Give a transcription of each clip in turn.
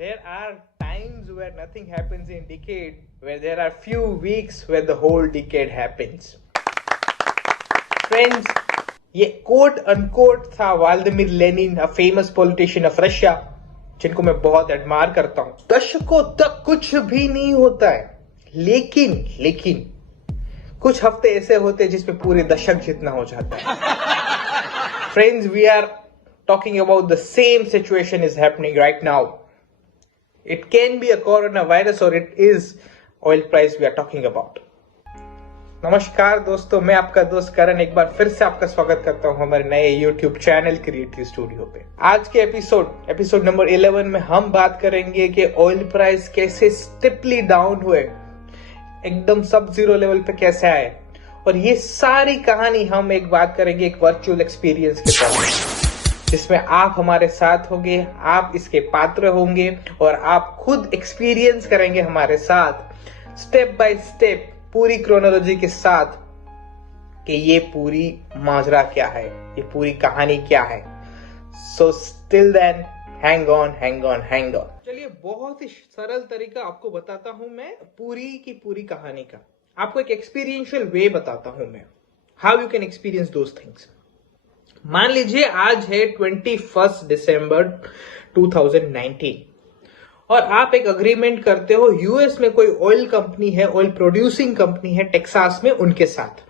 There are times where nothing happens in decade, where there are few weeks where the whole decade happens. Friends, ये quote unquote था Vladimir Lenin, a famous politician of Russia, जिनको मैं बहुत admire करता हूं। दशकों तक कुछ भी नहीं होता है, लेकिन कुछ हफ्ते ऐसे होते हैं जिसमें पूरे दशक जितना हो जाता है। Friends, we are talking about the same situation is happening right now. It can be a coronavirus or it is oil price we are talking about. नमस्कार दोस्तों, मैं आपका दोस्त करण एक बार फिर से आपका स्वागत करता हूं हमारे नए YouTube चैनल क्रिएटिव स्टूडियो पे। आज के एपिसोड नंबर 11 में हम बात करेंगे कि ऑयल प्राइस कैसे स्टिपली डाउन हुए, एकदम सब जीरो लेवल पे कैसे आए, और ये सारी कहानी हम एक बात करेंगे एक वर्चुअल एक्सपीरियंस के तौर, जिसमें आप हमारे साथ होंगे, आप इसके पात्र होंगे और आप खुद एक्सपीरियंस करेंगे हमारे साथ स्टेप बाय स्टेप पूरी क्रोनोलॉजी के साथ कि ये पूरी माजरा क्या है, ये पूरी कहानी क्या है। So still then hang on. चलिए, बहुत ही सरल तरीका आपको बताता हूं मैं पूरी की पूरी कहानी का। आपको एक एक्सपीरियंशियल वे बताता हूं मैं, how you can experience those things. मान लीजिए आज है 21 दिसंबर 2019 और आप एक अग्रीमेंट करते हो यूएस में कोई ऑयल कंपनी है, ऑयल प्रोड्यूसिंग कंपनी है टेक्सास में, उनके साथ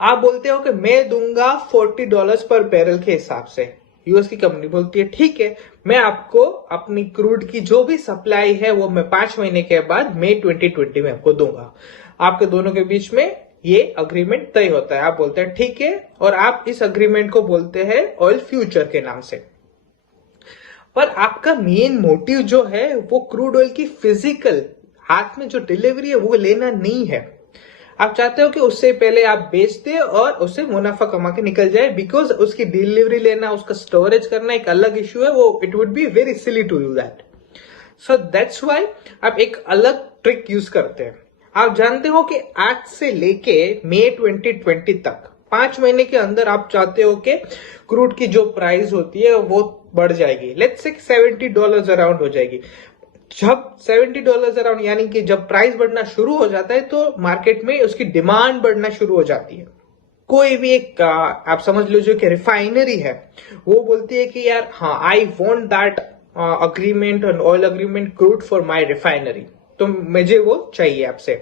आप बोलते हो कि मैं दूंगा $40 पर बैरल के हिसाब से। यूएस की कंपनी बोलती है ठीक है, मैं आपको अपनी क्रूड की जो भी सप्लाई है वो मैं 5 महीने के बाद मई 2020 में आपको दूंगा। आपके दोनों के बीच में ये अग्रीमेंट तय होता है। आप बोलते हैं ठीक है, और आप इस अग्रीमेंट को बोलते हैं ऑयल फ्यूचर के नाम से। पर आपका मेन मोटिव जो है वो क्रूड ऑयल की फिजिकल हाथ में जो डिलीवरी है वो लेना नहीं है। आप चाहते हो कि उससे पहले आप बेच दे और उससे मुनाफा कमा के निकल जाए, बिकॉज उसकी डिलीवरी लेना, उसका स्टोरेज करना एक अलग इश्यू है, वो it would be very silly to do that. So that's why आप एक अलग ट्रिक यूज करते हैं। आप जानते हो कि आज से लेके मई 2020 तक 5 महीने के अंदर आप चाहते हो कि क्रूड की जो प्राइस होती है वो बढ़ जाएगी, लेट्स से $70 अराउंड हो जाएगी। जब $70 अराउंड, यानी कि जब प्राइस बढ़ना शुरू हो जाता है तो मार्केट में उसकी डिमांड बढ़ना शुरू हो जाती है। कोई भी एक आप समझ लीजिए कि रिफाइनरी है, वो बोलती है कि यार हाँ, I want that agreement, an oil agreement crude for my refinery, तो मुझे वो चाहिए आपसे।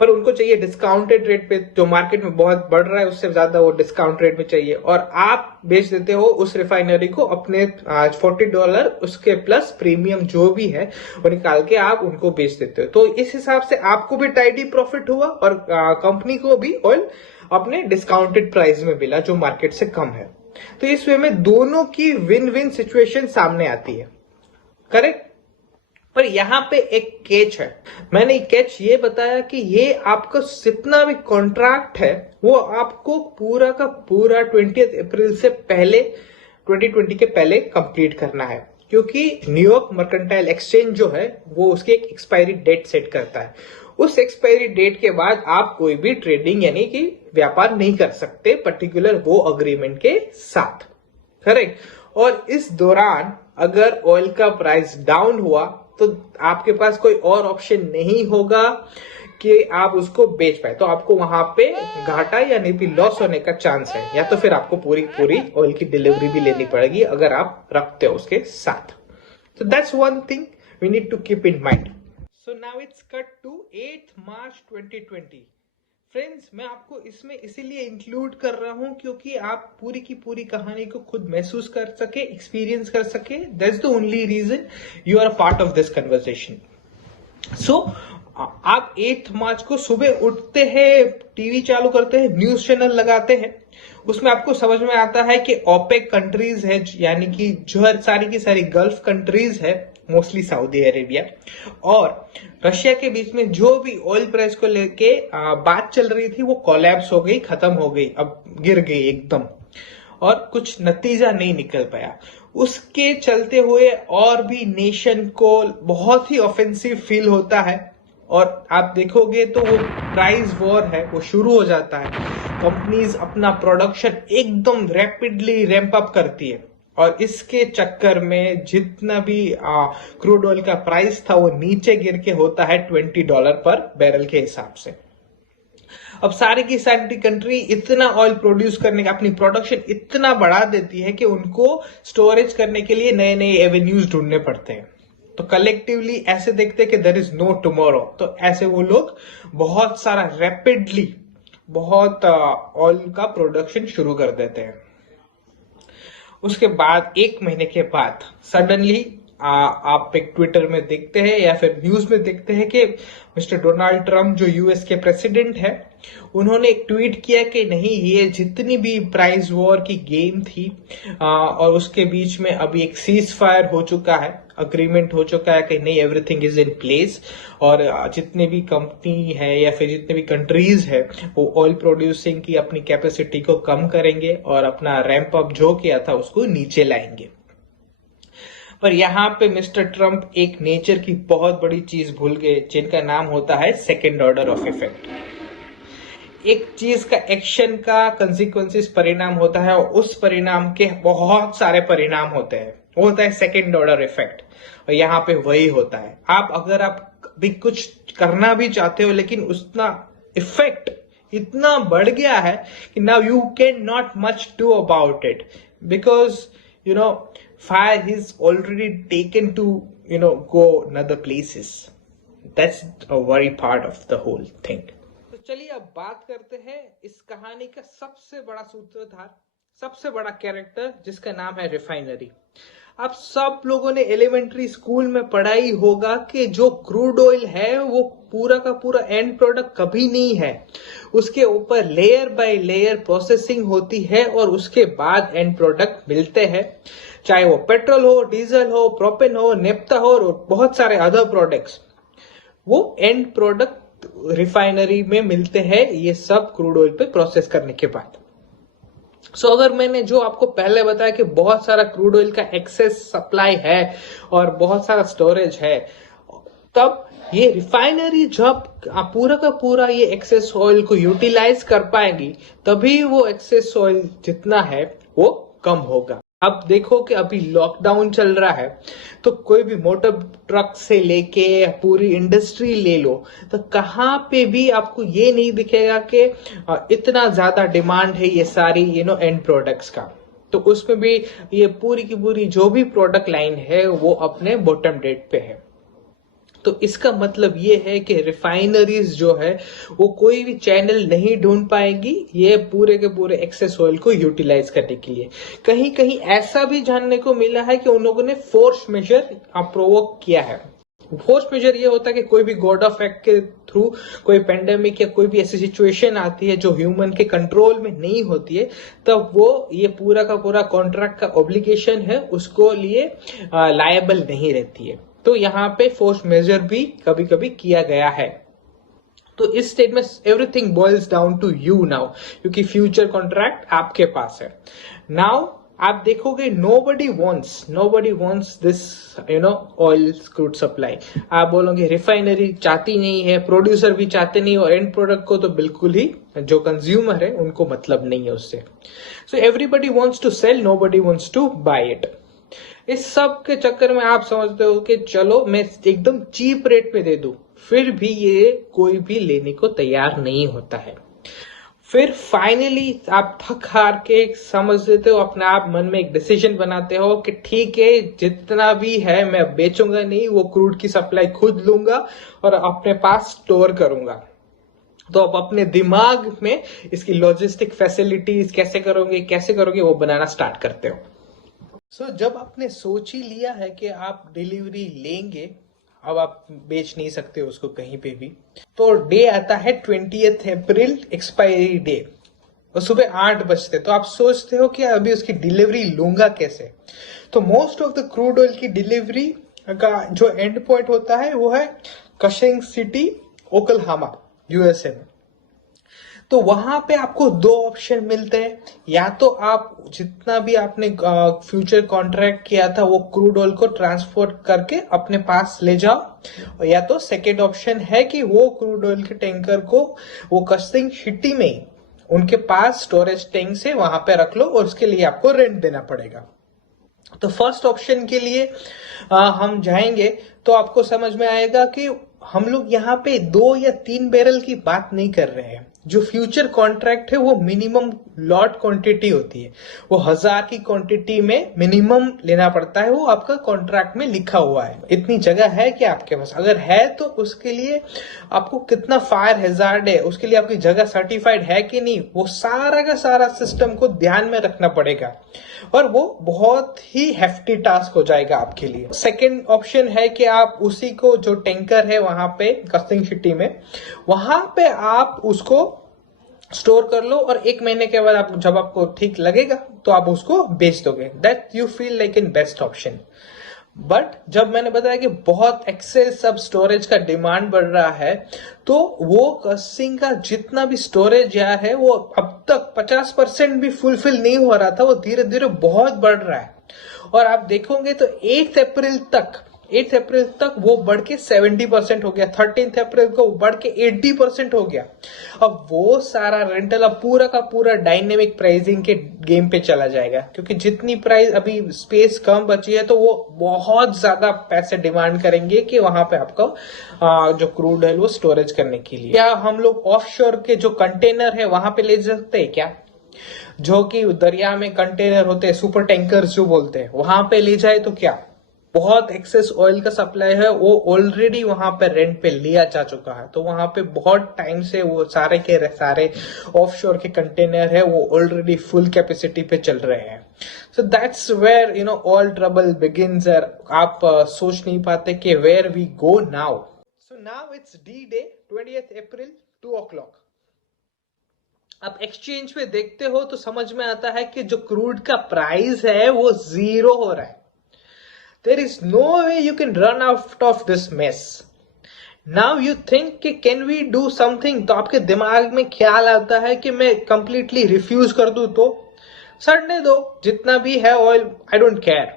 पर उनको चाहिए डिस्काउंटेड रेट पे, जो मार्केट में बहुत बढ़ रहा है उससे ज्यादा वो डिस्काउंट रेट में चाहिए, और आप बेच देते हो उस रिफाइनरी को अपने $40 उसके प्लस प्रीमियम जो भी है वो निकाल के आप उनको बेच देते हो। तो इस हिसाब से आपको भी टाइडी प्रॉफिट हुआ और कंपनी को भी ऑयल अपने डिस्काउंटेड प्राइस में मिला जो मार्केट से कम है। तो इस वे में दोनों की विन विन सिचुएशन सामने आती है, करेक्ट। पर यहाँ पे एक कैच है। मैंने कैच ये बताया कि ये आपका जितना भी कॉन्ट्रैक्ट है वो आपको पूरा का पूरा 20 अप्रैल से पहले 2020 के पहले कंप्लीट करना है, क्योंकि न्यूयॉर्क मर्केंटाइल एक्सचेंज जो है वो उसकी एक एक्सपायरी डेट सेट करता है। उस एक्सपायरी डेट के बाद आप कोई भी ट्रेडिंग यानी कि व्यापार नहीं कर सकते पर्टिकुलर वो अग्रीमेंट के साथ, करेक्ट। और इस दौरान अगर ऑयल का प्राइस डाउन हुआ तो आपके पास कोई और ऑप्शन नहीं होगा कि आप उसको बेच पाए, तो आपको वहां पे घाटा यानी कि लॉस होने का चांस है, या तो फिर आपको पूरी ऑयल की डिलीवरी भी लेनी पड़ेगी अगर आप रखते हो उसके साथ। So that's one thing we need to keep in mind. So now it's cut to 8th March 2020. Friends, मैं आपको इसमें इसीलिए इंक्लूड कर रहा हूं क्योंकि आप पूरी की पूरी कहानी को खुद महसूस कर सके, एक्सपीरियंस कर सके। That's the only reason you are a part of this conversation. So आप 8 मार्च को सुबह उठते हैं, टीवी चालू करते हैं, न्यूज चैनल लगाते हैं, उसमें आपको समझ में आता है कि ओपेक कंट्रीज है, यानी कि जो सारी की सारी गल्फ कंट्रीज है, मोस्टली सऊदी अरेबिया और रशिया के बीच में जो भी ऑयल प्राइस को लेके बात चल रही थी वो कोलैप्स हो गई, खत्म हो गई, अब गिर गई एकदम, और कुछ नतीजा नहीं निकल पाया। उसके चलते हुए और भी नेशन को बहुत ही ऑफेंसिव फील होता है, और आप देखोगे तो वो प्राइस वॉर है वो शुरू हो जाता है। कंपनीज अपना प्रोडक्शन एकदम रैपिडली रैंप अप करती है, और इसके चक्कर में जितना भी क्रूड ऑयल का प्राइस था वो नीचे गिर के होता है $20 पर बैरल के हिसाब से। अब सारी की सारी कंट्री इतना ऑयल प्रोड्यूस करने का, अपनी प्रोडक्शन इतना बढ़ा देती है कि उनको स्टोरेज करने के लिए नए नए एवेन्यूज ढूंढने पड़ते हैं। तो कलेक्टिवली ऐसे देखते हैं कि देयर इज नो टुमारो, तो ऐसे वो लोग बहुत सारा रैपिडली बहुत ऑयल का प्रोडक्शन शुरू कर देते हैं। उसके बाद 1 महीने के बाद सडनली आप एक ट्विटर में देखते हैं या फिर न्यूज में देखते हैं कि मिस्टर डोनाल्ड ट्रंप जो यूएस के प्रेसिडेंट है, उन्होंने एक ट्वीट किया कि नहीं, ये जितनी भी प्राइस वॉर की गेम थी और उसके बीच में अभी एक सीज फायर हो चुका है, अग्रीमेंट हो चुका है कि नहीं, एवरीथिंग इज इन प्लेस, और जितने भी कंपनी है या फिर जितने भी कंट्रीज है वो ऑयल प्रोड्यूसिंग की अपनी कैपेसिटी को कम करेंगे और अपना रैंप अप जो किया था उसको नीचे लाएंगे। पर यहाँ पे मिस्टर ट्रंप एक नेचर की बहुत बड़ी चीज भूल गए, जिनका नाम होता है सेकेंड ऑर्डर ऑफ इफेक्ट। एक चीज का एक्शन का कंसिक्वेंसेस परिणाम होता है और उस परिणाम के बहुत सारे परिणाम होते हैं, वो होता है सेकेंड ऑर्डर इफेक्ट। और यहाँ पे वही होता है, अगर आप भी कुछ करना भी चाहते हो लेकिन उसका इफेक्ट इतना बढ़ गया है कि now you can not much do about it, because fire is already taken to go another places. That's a worry part of the whole thing. तो चलिए अब बात करते हैं इस कहानी का सबसे बड़ा सूत्रधार, सबसे बड़ा कैरेक्टर, जिसका नाम है रिफाइनरी। आप सब लोगों ने एलिमेंट्री स्कूल में पढ़ाई होगा कि जो क्रूड ऑयल है वो पूरा का पूरा एंड प्रोडक्ट कभी नहीं है, उसके ऊपर लेयर बाय लेयर प्रोसेसिंग होती है और उसके बाद एंड प्रोडक्ट मिलते हैं, चाहे वो पेट्रोल हो, डीजल हो, प्रोपेन हो, नेफ्था हो और बहुत सारे अदर प्रोडक्ट्स, वो एंड प्रोडक्ट रिफाइनरी में मिलते हैं, ये सब क्रूड ऑयल पे प्रोसेस करने के बाद। सो अगर मैंने जो आपको पहले बताया कि बहुत सारा क्रूड ऑयल का एक्सेस सप्लाई है और बहुत सारा स्टोरेज है, तब ये रिफाइनरी जब पूरा का पूरा ये एक्सेस ऑयल को यूटिलाइज कर पाएंगी, तभी वो एक्सेस ऑयल जितना है वो कम होगा। अब देखो कि अभी लॉकडाउन चल रहा है, तो कोई भी मोटर ट्रक से लेके पूरी इंडस्ट्री ले लो, तो कहाँ पे भी आपको ये नहीं दिखेगा कि इतना ज्यादा डिमांड है ये सारी एंड प्रोडक्ट्स का। तो उसमें भी ये पूरी की पूरी जो भी प्रोडक्ट लाइन है वो अपने बॉटम डेट पे है। तो इसका मतलब ये है कि रिफाइनरीज जो है वो कोई भी चैनल नहीं ढूंढ पाएंगी ये पूरे के पूरे एक्सेस ऑयल को यूटिलाइज करने के लिए। कहीं कहीं ऐसा भी जानने को मिला है कि उन लोगों ने फोर्स मेजर प्रोवोक किया है। फोर्स मेजर ये होता है कि कोई भी गॉड ऑफ एक्ट के थ्रू कोई पेंडेमिक या कोई भी ऐसी सिचुएशन आती है जो ह्यूमन के कंट्रोल में नहीं होती है, तब वो ये पूरा का पूरा कॉन्ट्रैक्ट का ऑब्लिगेशन है उसको लिए लायबल नहीं रहती है। तो यहाँ पे फोर्स मेजर भी कभी कभी किया गया है। तो इस स्टेट में everything boils down to you now, क्योंकि फ्यूचर कॉन्ट्रैक्ट आपके पास है। नाउ आप देखोगे nobody wants this oil crude supply. आप बोलोगे रिफाइनरी चाहती नहीं है, प्रोड्यूसर भी चाहते नहीं, और एंड प्रोडक्ट को तो बिल्कुल ही जो कंज्यूमर है उनको मतलब नहीं है उससे। So everybody wants to sell, nobody wants to buy it. इस सब के चक्कर में आप समझते हो कि चलो मैं एकदम चीप रेट पे दे दूं, फिर भी ये कोई भी लेने को तैयार नहीं होता है। फिर फाइनली आप थक हार के समझ लेते हो, अपने आप मन में एक डिसीजन बनाते हो कि ठीक है, जितना भी है मैं बेचूंगा नहीं, वो क्रूड की सप्लाई खुद लूंगा और अपने पास स्टोर करूंगा। तो आप अपने दिमाग में इसकी लॉजिस्टिक फैसिलिटीज कैसे करोगे वो बनाना स्टार्ट करते हो। सो जब आपने सोच ही लिया है कि आप डिलीवरी लेंगे, अब आप बेच नहीं सकते उसको कहीं पे भी, तो डे आता है 20 अप्रैल, एक्सपायरी डे, और सुबह 8 बजते। तो आप सोचते हो कि अभी उसकी डिलीवरी लूंगा कैसे। तो most of the crude oil की डिलीवरी का जो एंड पॉइंट होता है वो है कशिंग सिटी, ओक्लाहोमा, यूएसए में। तो वहां पे आपको 2 ऑप्शन मिलते हैं, या तो आप जितना भी आपने फ्यूचर कॉन्ट्रैक्ट किया था वो क्रूड ऑयल को ट्रांसपोर्ट करके अपने पास ले जाओ, या तो सेकेंड ऑप्शन है कि वो क्रूड ऑयल के टैंकर को वो कशिंग सिटी में ही उनके पास स्टोरेज टैंक से वहां पे रख लो और उसके लिए आपको रेंट देना पड़ेगा। तो फर्स्ट ऑप्शन के लिए हम जाएंगे तो आपको समझ में आएगा कि हम लोग यहाँ पे 2 या 3 बैरल की बात नहीं कर रहे हैं। जो फ्यूचर कॉन्ट्रैक्ट है वो मिनिमम लॉट क्वांटिटी होती है, वो 1000 की क्वांटिटी में मिनिमम लेना पड़ता है, वो आपका कॉन्ट्रैक्ट में लिखा हुआ है। इतनी जगह है कि आपके पास, अगर है तो उसके लिए आपको कितना फायर हैजार्ड है, उसके लिए आपकी जगह सर्टिफाइड है कि नहीं, वो सारा का सारा सिस्टम को ध्यान में रखना पड़ेगा और वो बहुत ही हेफ्टी टास्क हो जाएगा आपके लिए। सेकेंड ऑप्शन है कि आप उसी को, जो टैंकर है वहां पे कस्टिंग सिटी में, वहां पे आप उसको स्टोर कर लो और 1 महीने के बाद आप, जब आपको ठीक लगेगा तो आप उसको बेच दोगे। That you feel like in best option. But जब मैंने बताया कि बहुत एक्सेस सब स्टोरेज का डिमांड बढ़ रहा है, तो वो कस्टिंग का जितना भी स्टोरेज यार है वो अब तक 50% भी फुलफिल नहीं हो रहा था, वो धीरे धीरे बहुत बढ़ रहा है। और आप देखोगे तो 8 अप्रैल तक वो बढ़ के 70% हो गया, 13 अप्रैल को बढ़ के 80% हो गया। अब वो सारा रेंटल अब पूरा का पूरा डायनेमिक प्राइसिंग के गेम पे चला जाएगा, क्योंकि जितनी प्राइस अभी स्पेस कम बची है तो वो बहुत ज्यादा पैसे डिमांड करेंगे कि वहां पे आपका जो क्रूड है वो स्टोरेज करने के लिए। क्या हम लोग ऑफशोर के जो कंटेनर है वहां पे ले सकते हैं क्या? जो कि दरिया में कंटेनर होते हैं, सुपर टैंकर्स जो बोलते हैं, वहां पे ले जाए तो क्या? बहुत एक्सेस ऑयल का सप्लाई है, वो ऑलरेडी वहां पे रेंट पे लिया जा चुका है, तो वहां पे बहुत टाइम से वो सारे के सारे ऑफशोर के कंटेनर है वो ऑलरेडी फुल कैपेसिटी पे चल रहे हैं। So that's where you know all trouble begins. आप सोच नहीं पाते कि where we go now. So now it's D day 20 April 2 o'clock। आप एक्सचेंज पे देखते हो तो समझ में आता है कि जो क्रूड का प्राइस है वो 0 हो रहा है। There is no way you can run out of this mess. Now you think कि can we do something? तो आपके दिमाग में ख्याल आता है कि मैं completely refuse कर दूं तो सड़ने दो, जितना भी है ऑयल, I don't care।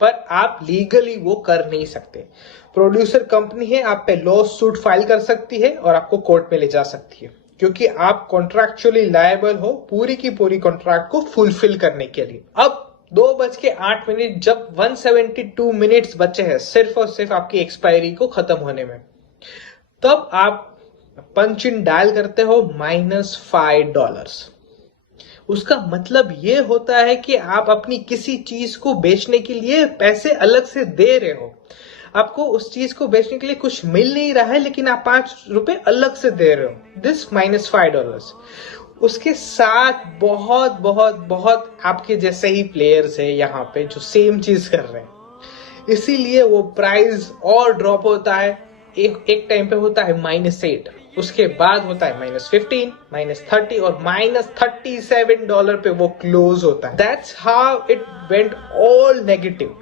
पर आप लीगली वो कर नहीं सकते। प्रोड्यूसर कंपनी है, आप पे लॉ सूट फाइल कर सकती है और आपको कोर्ट में ले जा सकती है, क्योंकि आप कॉन्ट्रैक्चुअली लायबल हो पूरी की पूरी कॉन्ट्रैक्ट को फुलफिल करने के लिए। अब 2:08 जब 172 मिनट्स बचे हैं सिर्फ और सिर्फ आपकी एक्सपायरी को खत्म होने में, तब आप पंच इन डायल करते हो -$5। उसका मतलब ये होता है कि आप अपनी किसी चीज को बेचने के लिए पैसे अलग से दे रहे हो। आपको उस चीज को बेचने के लिए कुछ मिल नहीं रहा है, लेकिन आप ₹5 अलग से दे रहे हो, दिस -$5। उसके साथ बहुत बहुत बहुत आपके जैसे ही प्लेयर्स है यहाँ पे जो सेम चीज कर रहे हैं, इसीलिए वो प्राइस और ड्रॉप होता है। एक टाइम पे होता है -8, उसके बाद होता है -15, -30 और -$37 पे वो क्लोज होता है। That's how it went all negative.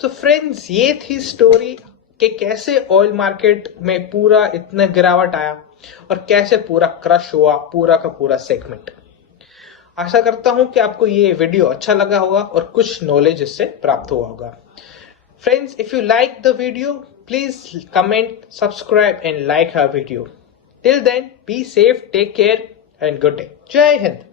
So friends, ये थी स्टोरी कि कैसे ऑयल मार्केट में पूरा इतना गिरावट आया और कैसे पूरा क्रश हुआ पूरा का पूरा सेगमेंट। आशा करता हूं कि आपको ये वीडियो अच्छा लगा होगा और कुछ नॉलेज इससे प्राप्त हुआ होगा। Friends, if you like the video, please comment, subscribe and like our video. Till then, be safe, take care and good day. जय हिंद।